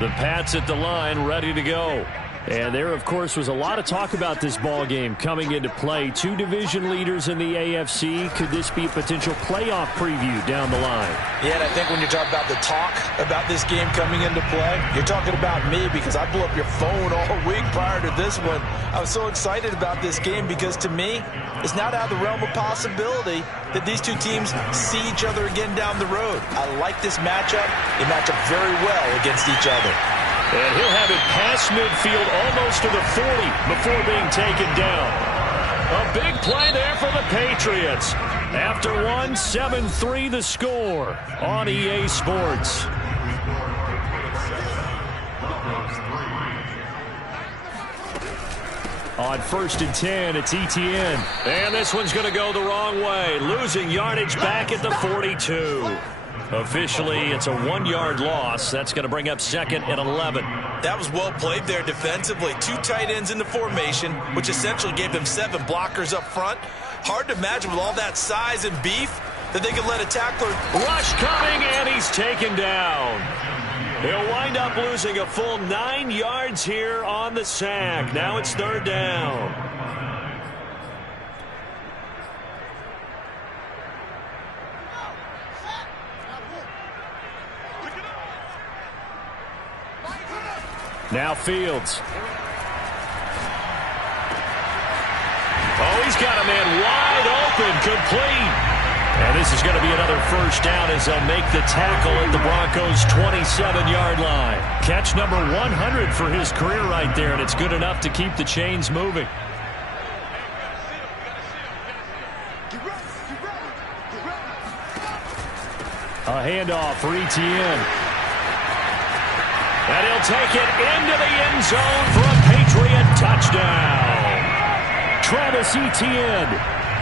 The Pats at the line, ready to go. And there, of course, was a lot of talk about this ball game coming into play. Two division leaders in the AFC. Could this be a potential playoff preview down the line? Yeah, and I think when you're talking about the talk about this game coming into play, you're talking about me because I blew up your phone all week prior to this one. I was so excited about this game because, to me, it's not out of the realm of possibility that these two teams see each other again down the road. I like this matchup. They match up very well against each other. And he'll have it past midfield almost to the 40 before being taken down. A big play there for the Patriots. After one, 7-3 the score on EA Sports. On 1st and 10, it's Etienne. And this one's going to go the wrong way. Losing yardage back at the 42. Officially, it's a 1-yard loss. That's going to bring up 2nd and 11. That was well played there defensively. Two tight ends in the formation, which essentially gave them 7 blockers up front. Hard to imagine with all that size and beef that they could let a tackler. Rush coming, and he's taken down. He'll wind up losing a full 9 yards here on the sack. Now it's 3rd down. Now Fields. Oh, he's got a man wide open, complete. And this is going to be another 1st down as they'll make the tackle at the Broncos' 27-yard line. Catch number 100 for his career right there, and it's good enough to keep the chains moving. A handoff for Etienne. And he'll take it into the end zone for a Patriot touchdown. Travis Etienne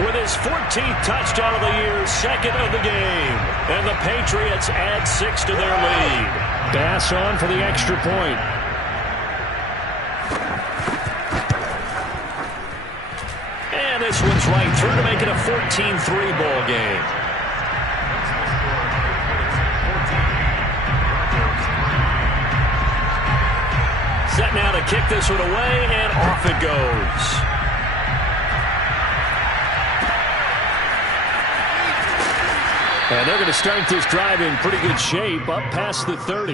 with his 14th touchdown of the year, 2nd of the game. And the Patriots add 6 to their lead. Bass on for the extra point. And this one's right through to make it a 14-3 ball game. Set now to kick this one away, and off it goes. And they're going to start this drive in pretty good shape, up past the 30.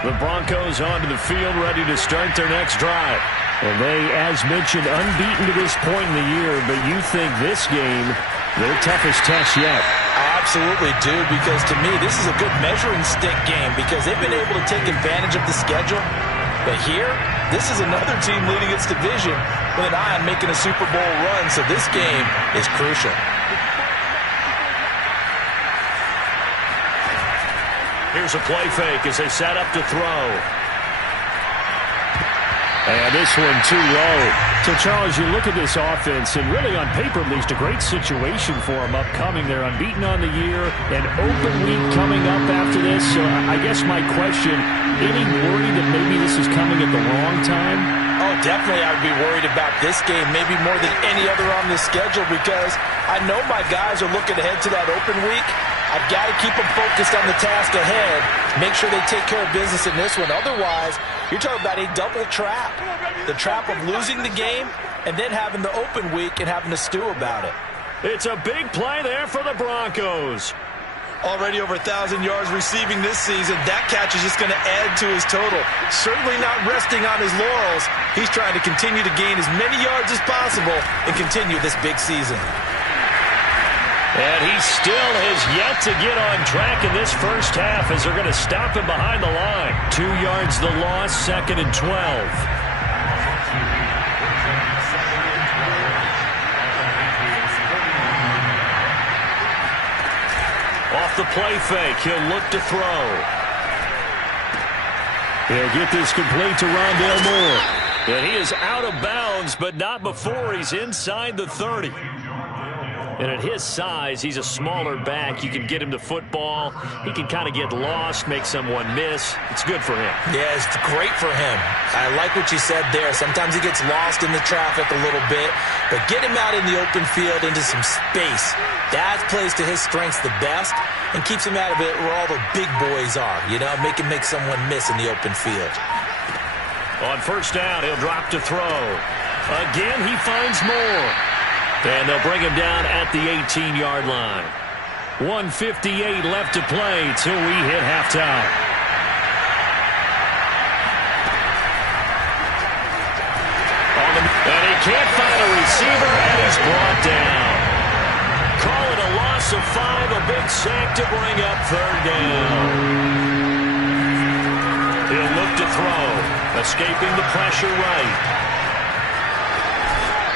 The Broncos onto the field, ready to start their next drive. And they, as mentioned, unbeaten to this point in the year, but you think this game, their toughest test yet. I absolutely do, because to me, this is a good measuring stick game because they've been able to take advantage of the schedule. But here, this is another team leading its division with an eye on making a Super Bowl run, so this game is crucial. Here's a play fake as they set up to throw. And this one too low. So, Charles, you look at this offense, and really on paper, at least, a great situation for them upcoming. They're unbeaten on the year, an open week coming up after this. So I guess my question, any worry that maybe this is coming at the wrong time? Oh, definitely I would be worried about this game, maybe more than any other on the schedule, because I know my guys are looking ahead to that open week. I've got to keep them focused on the task ahead, make sure they take care of business in this one. Otherwise, you're talking about a double trap. The trap of losing the game and then having the open week and having to stew about it. It's a big play there for the Broncos. Already over 1,000 yards receiving this season. That catch is just going to add to his total. Certainly not resting on his laurels. He's trying to continue to gain as many yards as possible and continue this big season. And he still has yet to get on track in this first half as they're going to stop him behind the line. 2 yards the loss, 2nd and 12. Off the play fake, he'll look to throw. He'll get this complete to Rondale Moore. And he is out of bounds, but not before he's inside the 30. And at his size, he's a smaller back. You can get him the football. He can kind of get lost, make someone miss. It's good for him. Yeah, it's great for him. I like what you said there. Sometimes he gets lost in the traffic a little bit, but get him out in the open field into some space. That plays to his strengths the best and keeps him out of it where all the big boys are, you know, make him make someone miss in the open field. On first down, he'll drop to throw. Again, he finds more. And they'll bring him down at the 18-yard line. 1:58 left to play till we hit halftime. And he can't find a receiver, and he's brought down. Call it a loss of 5, a big sack to bring up third down. He'll look to throw, escaping the pressure right.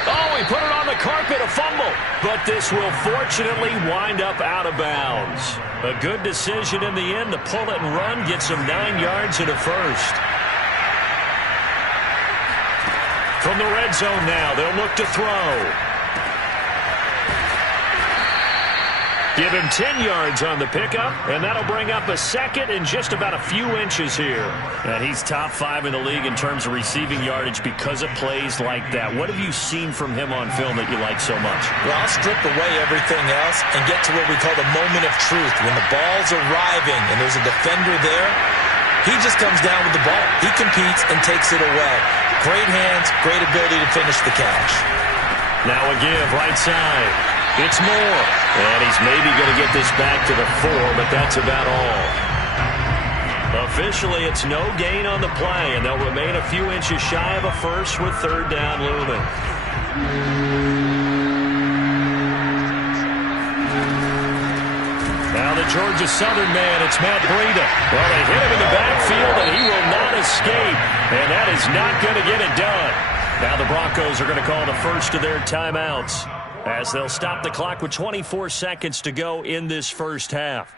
Oh, he put it on the carpet, a fumble. But this will fortunately wind up out of bounds. A good decision in the end to pull it and run, gets him 9 yards and a first. From the red zone now, they'll look to throw. Give him 10 yards on the pickup, and that'll bring up a second and just about a few inches here. And he's top 5 in the league in terms of receiving yardage because of plays like that. What have you seen from him on film that you like so much? Well, I'll strip away everything else and get to what we call the moment of truth. When the ball's arriving and there's a defender there, he just comes down with the ball. He competes and takes it away. Great hands, great ability to finish the catch. Now a give, right side. It's Moore. And he's maybe going to get this back to the 4, but that's about all. Officially, it's no gain on the play, and they'll remain a few inches shy of a first with third down looming. Now the Georgia Southern man, it's Matt Breida. Well, they hit him in the backfield, and he will not escape. And that is not going to get it done. Now the Broncos are going to call the first of their timeouts, as they'll stop the clock with 24 seconds to go in this first half.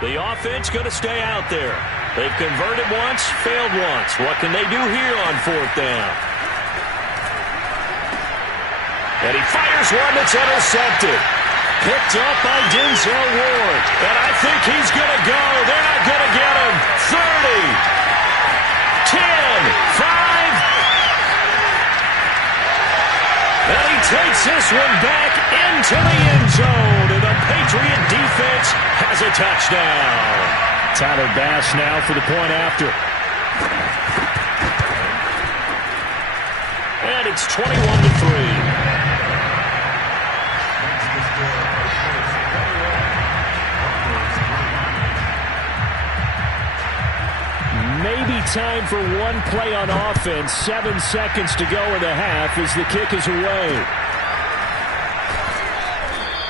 The offense going to stay out there. They've converted once, failed once. What can they do here on fourth down? And he fires one that's intercepted. Picked up by Denzel Ward. And I think he's going to go. They're not going to get him. 30, 10, 5. And he takes this one back into the end zone. And the Patriot defense has a touchdown. Tyler Bass now for the point after. And it's 21-3. Maybe time for one play on offense. 7 seconds to go in the half as the kick is away.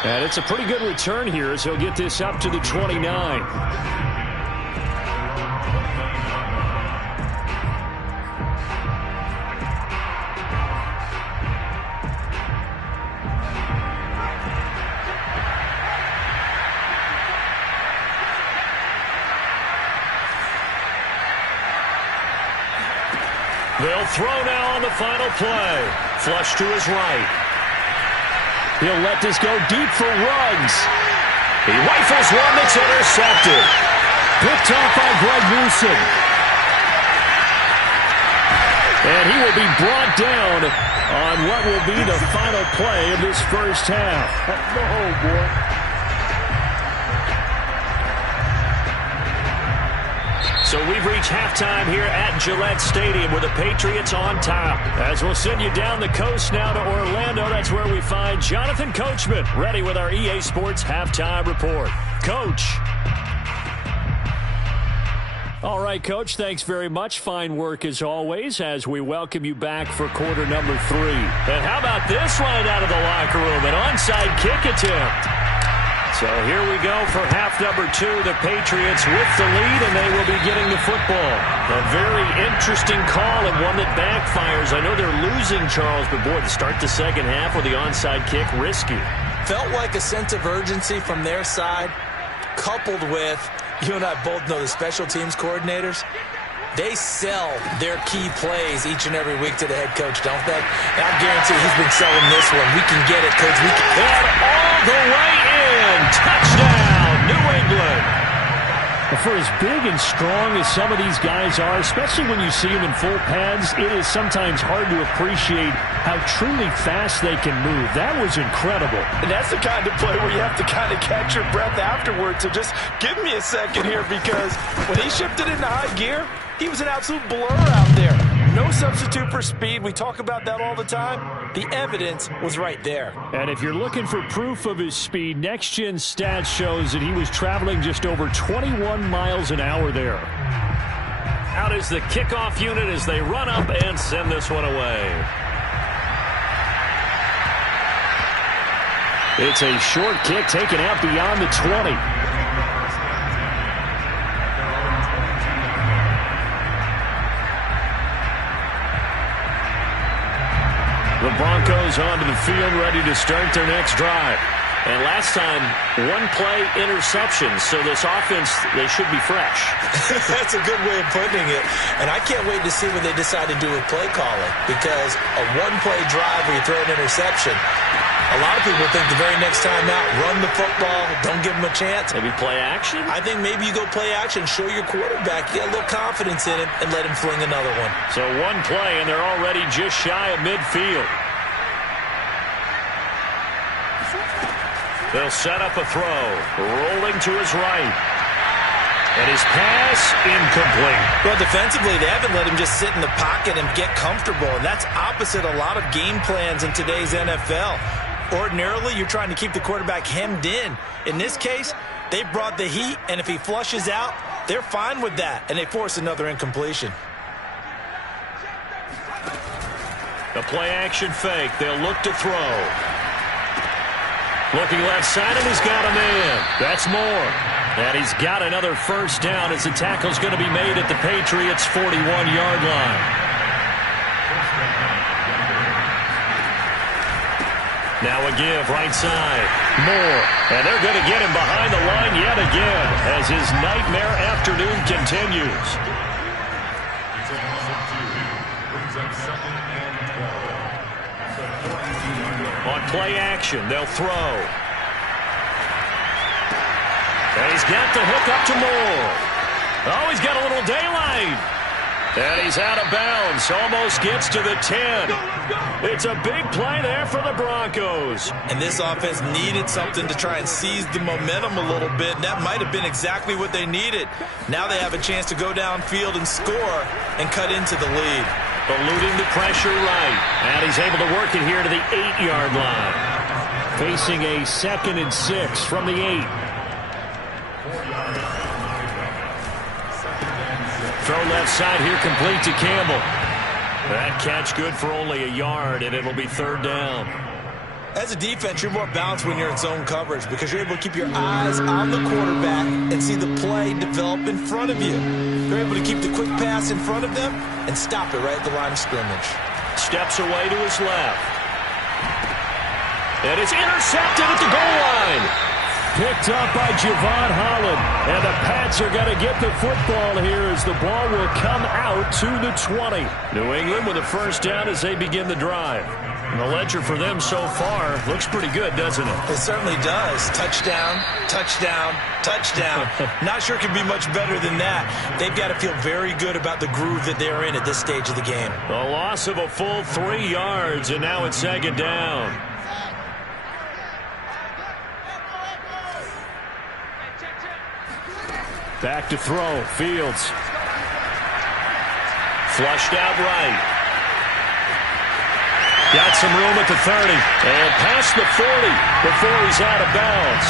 And it's a pretty good return here as he'll get this up to the 29. They'll throw now on the final play. Flush to his right. He'll let this go deep for Ruggs. He rifles one that's intercepted. Picked off by Greg Newsome. And he will be brought down on what will be the final play of this first half. Oh, boy. So we've reached halftime here at Gillette Stadium with the Patriots on top. As we'll send you down the coast now to Orlando, that's where we find Jonathan Coachman ready with our EA Sports Halftime Report. Coach. All right, Coach, thanks very much. Fine work as always as we welcome you back for quarter number 3. And how about this right out of the locker room? An onside kick attempt. So here we go for half number 2. The Patriots with the lead, and they will be getting the football. A very interesting call and one that backfires. I know they're losing, Charles, but boy, to start the second half with the onside kick, risky. Felt like a sense of urgency from their side. coupled with, you and I both know the special teams coordinators, they sell their key plays each and every week to the head coach, don't they? And I guarantee he's been selling this one. We can get it, Coach. We can. And all the way in. Touchdown, New England. For as big and strong as some of these guys are, especially when you see them in full pads, it is sometimes hard to appreciate how truly fast they can move. That was incredible. And that's the kind of play where you have to kind of catch your breath afterwards. So just give me a second here, because when he shifted into high gear, he was an absolute blur out there. No substitute for speed. We talk about that all the time. The evidence was right there. And if you're looking for proof of his speed, Next Gen Stats shows that he was traveling just over 21 miles an hour there. Out is the kickoff unit as they run up and send this one away. It's a short kick taken out beyond the 20. The Broncos onto the field, ready to start their next drive. And last time, one-play interception, so this offense, they should be fresh. That's a good way of putting it. And I can't wait to see what they decide to do with play calling, because a one-play drive where you throw an interception, a lot of people think the very next time out, run the football, don't give them a chance. Maybe play action? I think maybe you go play action, show your quarterback, get a little confidence in him, and let him fling another one. So one play, and they're already just shy of midfield. They'll set up a throw, rolling to his right. And his pass incomplete. Well, defensively, they haven't let him just sit in the pocket and get comfortable, and that's opposite a lot of game plans in today's NFL. Ordinarily, you're trying to keep the quarterback hemmed in. In this case, they brought the heat, and if he flushes out, they're fine with that, and they force another incompletion. The play-action fake. They'll look to throw. Looking left side, and he's got a man. That's Moore. And he's got another first down as the tackle's going to be made at the Patriots' 41-yard line. Now a give, right side. Moore. And they're going to get him behind the line yet again as his nightmare afternoon continues. On play action, they'll throw. And he's got the hook up to Moore. Oh, he's got a little daylight. And he's out of bounds. Almost gets to the 10. It's a big play there for the Broncos. And this offense needed something to try and seize the momentum a little bit. And that might have been exactly what they needed. Now they have a chance to go downfield and score and cut into the lead. Eluding the pressure right. And he's able to work it here to the 8-yard line. Facing a 2nd and 6 from the 8. Throw left side here, complete to Campbell. That catch good for only a yard, and it'll be 3rd down. As a defense, you're more balanced when you're in zone coverage because you're able to keep your eyes on the quarterback and see the play develop in front of you. You're able to keep the quick pass in front of them and stop it right at the line of scrimmage. Steps away to his left. And it's intercepted at the goal line. Picked up by Javon Holland. And the Pats are going to get the football here as the ball will come out to the 20. New England with a first down as they begin the drive. And the ledger for them so far looks pretty good, doesn't it? It certainly does. Touchdown, touchdown, touchdown. Not sure it can be much better than that. They've got to feel very good about the groove that they're in at this stage of the game. A loss of a full 3 yards, and now it's 2nd down. Back to throw. Fields. Flushed out right. Got some room at the 30. And past the 40 before he's out of bounds.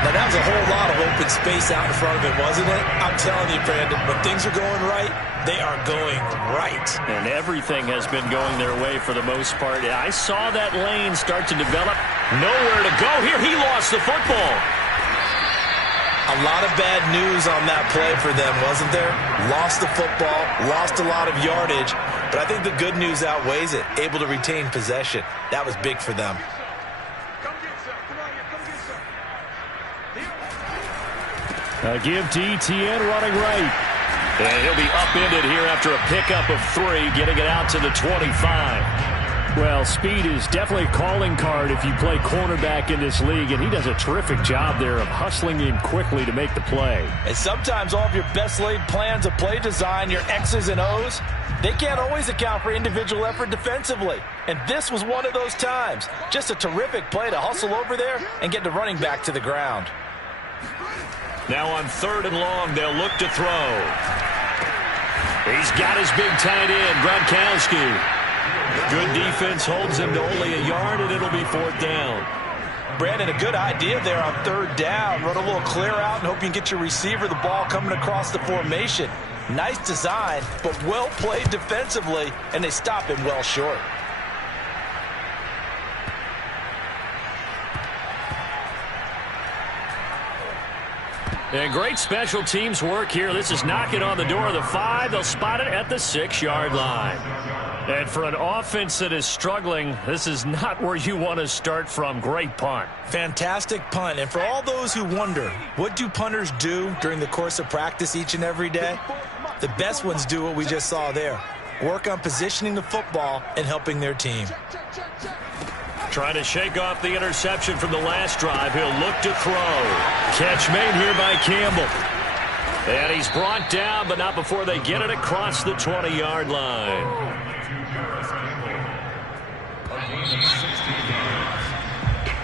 Now, that was a whole lot of open space out in front of him, wasn't it? I'm telling you, Brandon, when things are going right, they are going right. And everything has been going their way for the most part. I saw that lane start to develop. Nowhere to go here. He lost the football. A lot of bad news on that play for them, wasn't there? Lost the football, lost a lot of yardage, but I think the good news outweighs it. Able to retain possession. That was big for them. A give to Etienne running right. And he'll be upended here after a pickup of 3, getting it out to the 25. Well, speed is definitely a calling card if you play cornerback in this league, and he does a terrific job there of hustling in quickly to make the play. And sometimes all of your best laid plans of play design, your X's and O's, they can't always account for individual effort defensively. And this was one of those times. Just a terrific play to hustle over there and get the running back to the ground. Now on 3rd and long, they'll look to throw. He's got his big tight end, Gronkowski. Good defense holds him to only a yard, and it'll be 4th down. Brandon, a good idea there on 3rd down. Run a little clear out and hope you can get your receiver the ball coming across the formation. Nice design, but well played defensively, and they stop him well short. And great special teams work here. This is knocking on the door of the 5. They'll spot it at the 6-yard line. And for an offense that is struggling, this is not where you want to start from. Great punt. Fantastic punt. And for all those who wonder, what do punters do during the course of practice each and every day? The best ones do what we just saw there. Work on positioning the football and helping their team. Trying to shake off the interception from the last drive. He'll look to throw. Catch made here by Campbell. And he's brought down, but not before they get it across the 20-yard line.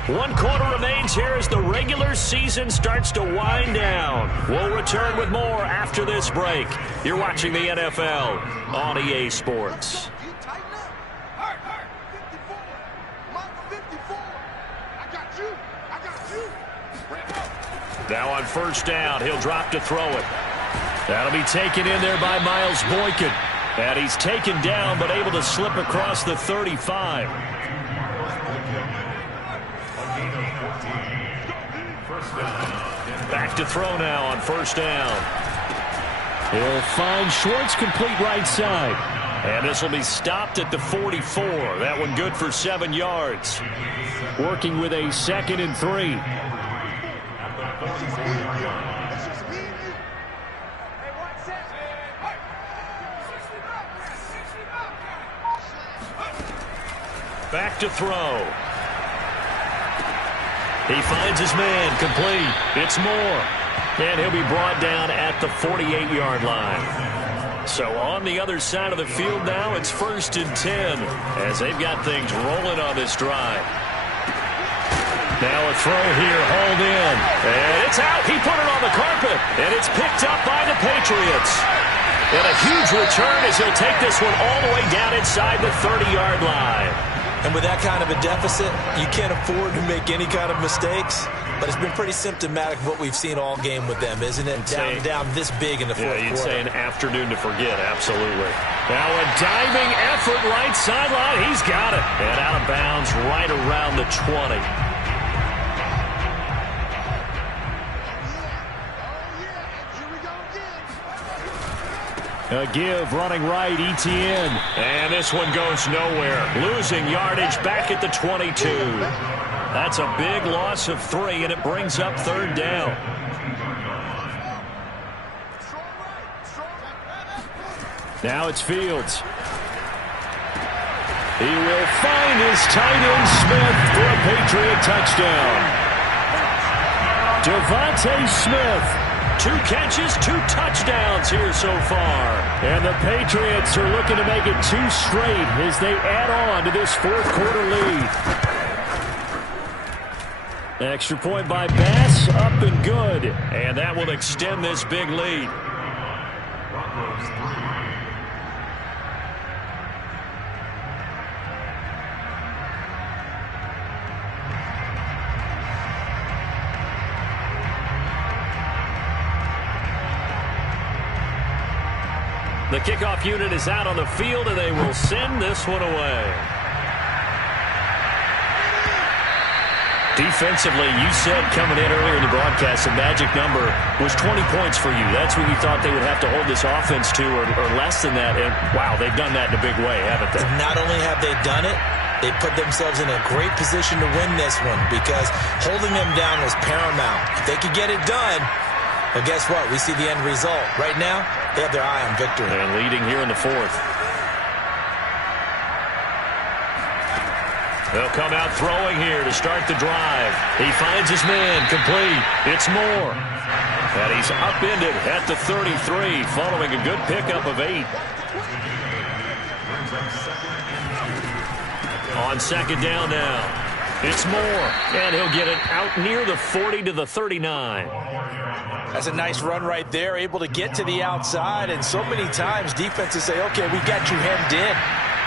One quarter remains here as the regular season starts to wind down. We'll return with more after this break. You're watching the NFL on EA Sports. Now on 1st down, he'll drop to throw it. That'll be taken in there by Miles Boykin. And he's taken down, but able to slip across the 35. Back to throw now on 1st down. He'll find Schwartz complete right side. And this will be stopped at the 44. That one good for 7 yards. Working with a 2nd and 3. Back to throw. He finds his man complete. It's Moore. And he'll be brought down at the 48-yard line. So on the other side of the field now, it's 1st and 10 as they've got things rolling on this drive. Now a throw here, hauled in. And it's out. He put it on the carpet. And it's picked up by the Patriots. And a huge return as he'll take this one all the way down inside the 30-yard line. And with that kind of a deficit, you can't afford to make any kind of mistakes. But it's been pretty symptomatic of what we've seen all game with them, isn't it? Down this big in the 4th quarter. Yeah, you'd say an afternoon to forget, absolutely. Now a diving effort right sideline. He's got it. And out of bounds right around the 20. A give running right, Etienne. And this one goes nowhere. Losing yardage back at the 22. That's a big loss of 3, and it brings up 3rd down. Now it's Fields. He will find his tight end Smith for a Patriot touchdown. Devontae Smith. 2 catches, 2 touchdowns here so far. And the Patriots are looking to make it 2 straight as they add on to this 4th quarter lead. Extra point by Bass, up and good. And that will extend this big lead. The kickoff unit is out on the field, and they will send this one away. Defensively, you said coming in earlier in the broadcast, the magic number was 20 points for you. That's what you thought they would have to hold this offense to, or less than that. And, wow, they've done that in a big way, haven't they? Not only have they done it, they put themselves in a great position to win this one because holding them down was paramount. If they could get it done, Well, guess what? We see the end result. Right now, they have their eye on victory. And leading here in the fourth. They'll come out throwing here to start the drive. He finds his man, complete. It's Moore. And he's upended at the 33 following a good pickup of 8. On second down now. It's Moore. And he'll get it out near the 40 to the 39. That's a nice run right there, able to get to the outside. And so many times defenses say, okay, we got you hemmed in.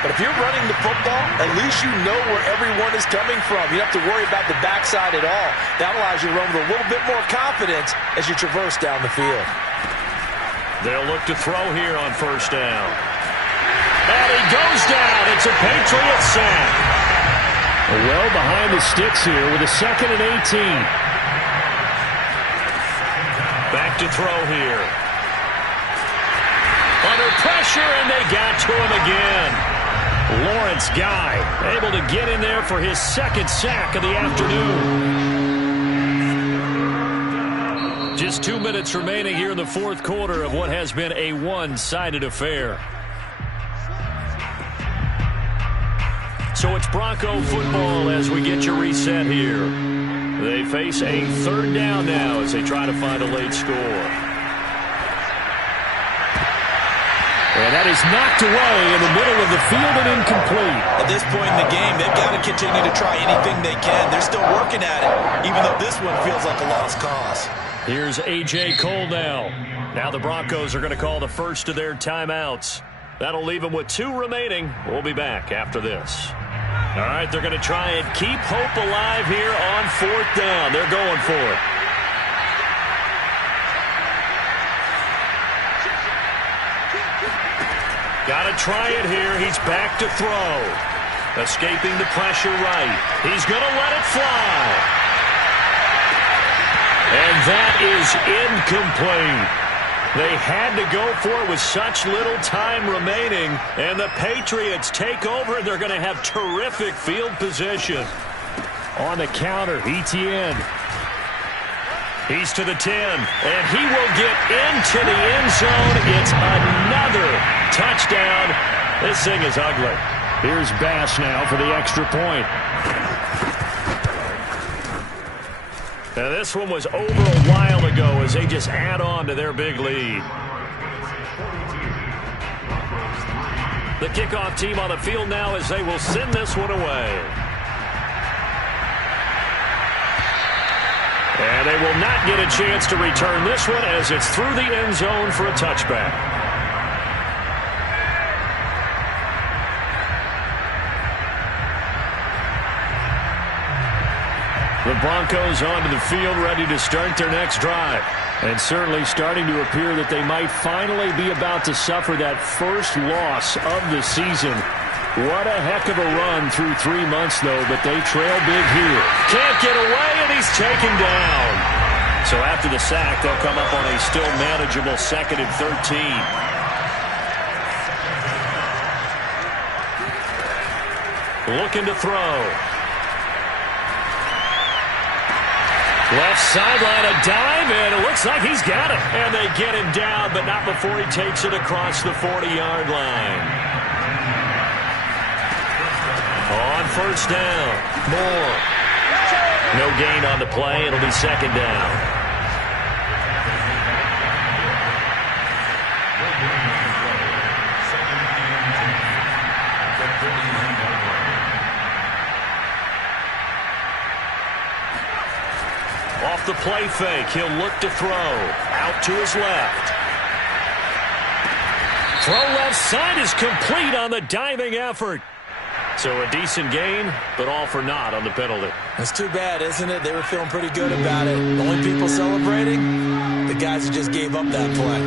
But if you're running the football, at least you know where everyone is coming from. You don't have to worry about the backside at all. That allows you to run with a little bit more confidence as you traverse down the field. They'll look to throw here on first down. And he goes down. It's a Patriot sack. Well behind the sticks here with a 2nd and 18. Back to throw here. Under pressure, and they got to him again. Lawrence Guy able to get in there for his 2nd sack of the afternoon. Just 2 minutes remaining here in the fourth quarter of what has been a one-sided affair. So it's Bronco football as we get you reset here. They face a 3rd down now as they try to find a late score. And that is knocked away in the middle of the field and incomplete. At this point in the game, they've got to continue to try anything they can. They're still working at it, even though this one feels like a lost cause. Here's A.J. Cole now. Now the Broncos are going to call the first of their timeouts. That'll leave them with 2 remaining. We'll be back after this. All right, they're going to try and keep hope alive here on 4th down. They're going for it. Got to try it here. He's back to throw. Escaping the pressure right. He's going to let it fly. And that is incomplete. They had to go for it with such little time remaining. And the Patriots take over, and they're going to have terrific field position. On the counter, Etienne. He's to the 10, and he will get into the end zone. It's another touchdown. This thing is ugly. Here's Bass now for the extra point. Now this one was over a while ago as they just add on to their big lead. The kickoff team on the field now as they will send this one away. And they will not get a chance to return this one as it's through the end zone for a touchback. The Broncos onto the field ready to start their next drive. And certainly starting to appear that they might finally be about to suffer that first loss of the season. What a heck of a run through 3 months, though, but they trail big here. Can't get away, and he's taken down. So after the sack, they'll come up on a still manageable 2nd and 13. Looking to throw. Left sideline, a dive, and it looks like he's got it. And they get him down, but not before he takes it across the 40-yard line. On first down, Moore. No gain on the play. It'll be 2nd down. Off the play fake, he'll look to throw. Out to his left. Throw left side is complete on the diving effort. So a decent gain, but all for naught on the penalty. That's too bad, isn't it? They were feeling pretty good about it. The only people celebrating, the guys who just gave up that play.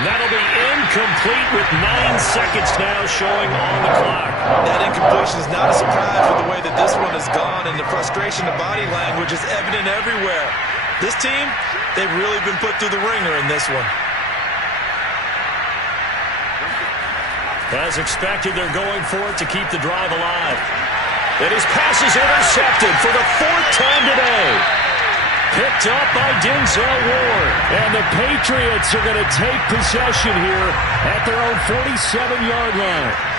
That'll be incomplete with 9 seconds now showing on the clock. That incompletion is not a surprise with the way that this one has gone, and the frustration of body language is evident everywhere. This team, they've really been put through the ringer in this one. As expected, they're going for it to keep the drive alive. And his pass is intercepted for the 4th time today. Picked up by Denzel Ward. And the Patriots are going to take possession here at their own 47-yard line.